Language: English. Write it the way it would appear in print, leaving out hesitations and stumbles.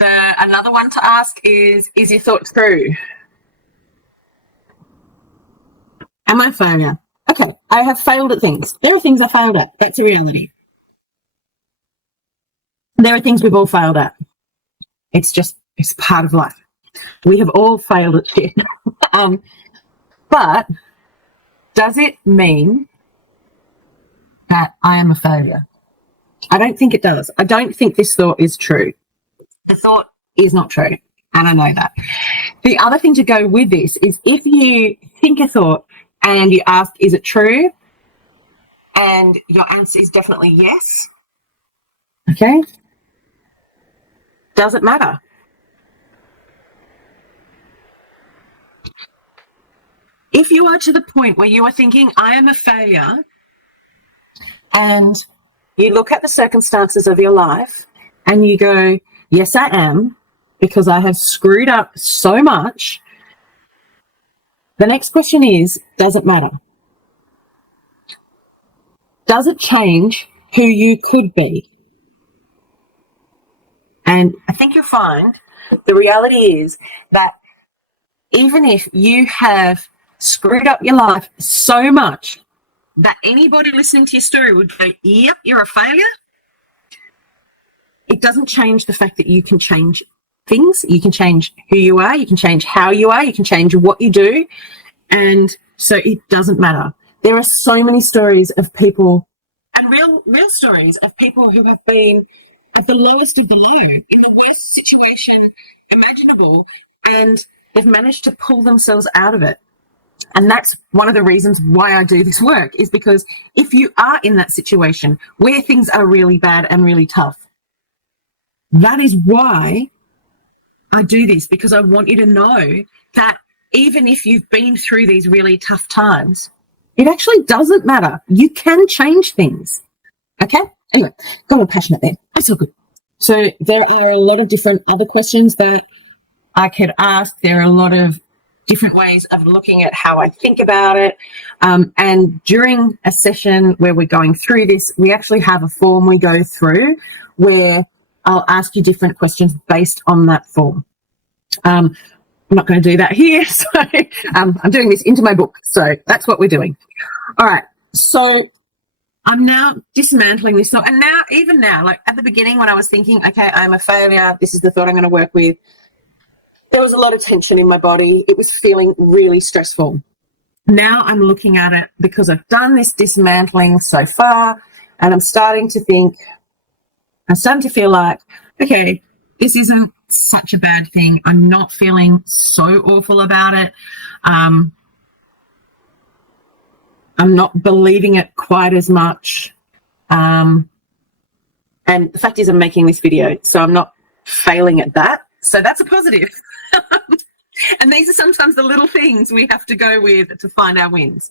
Another one to ask is your thought true? Am I a failure? Okay, I have failed at things. There are things I failed at. That's a reality. There are things we've all failed at. It's part of life. We have all failed at shit. But does it mean that I am a failure? I don't think it does. I don't think this thought is true. The thought is not true, and I know that. The other thing to go with this is if you think a thought and you ask, is it true? And your answer is definitely yes. Okay. Does it matter? If you are to the point where you are thinking, I am a failure, and you look at the circumstances of your life and you go, yes, I am, because I have screwed up so much. The next question is, does it matter? Does it change who you could be? And I think you'll find the reality is that even if you have screwed up your life so much that anybody listening to your story would go, yep, you're a failure, it doesn't change the fact that you can change things. You can change who you are. You can change how you are. You can change what you do. And so it doesn't matter. There are so many stories of people, and real stories of people who have been at the lowest of the low, in the worst situation imaginable, and they've managed to pull themselves out of it. And that's one of the reasons why I do this work, is because if you are in that situation where things are really bad and really tough, that is why I do this, because I want you to know that even if you've been through these really tough times, it actually doesn't matter. You can change things. Okay? Anyway, got all passionate there. That's all good. So there are a lot of different other questions that I could ask. There are a lot of different ways of looking at how I think about it. And during a session where we're going through this, we actually have a form we go through where I'll ask you different questions based on that form. I'm not going to do that here. So I'm doing this into my book. So that's what we're doing. All right. So I'm now dismantling this thought. And now, even now, like at the beginning when I was thinking, okay, I'm a failure, this is the thought I'm going to work with, there was a lot of tension in my body. It was feeling really stressful. Now I'm looking at it because I've done this dismantling so far, and I'm starting to feel like, okay, this isn't such a bad thing. I'm not feeling so awful about it. I'm not believing it quite as much. And the fact is I'm making this video, so I'm not failing at that. So that's a positive. And these are sometimes the little things we have to go with to find our wins.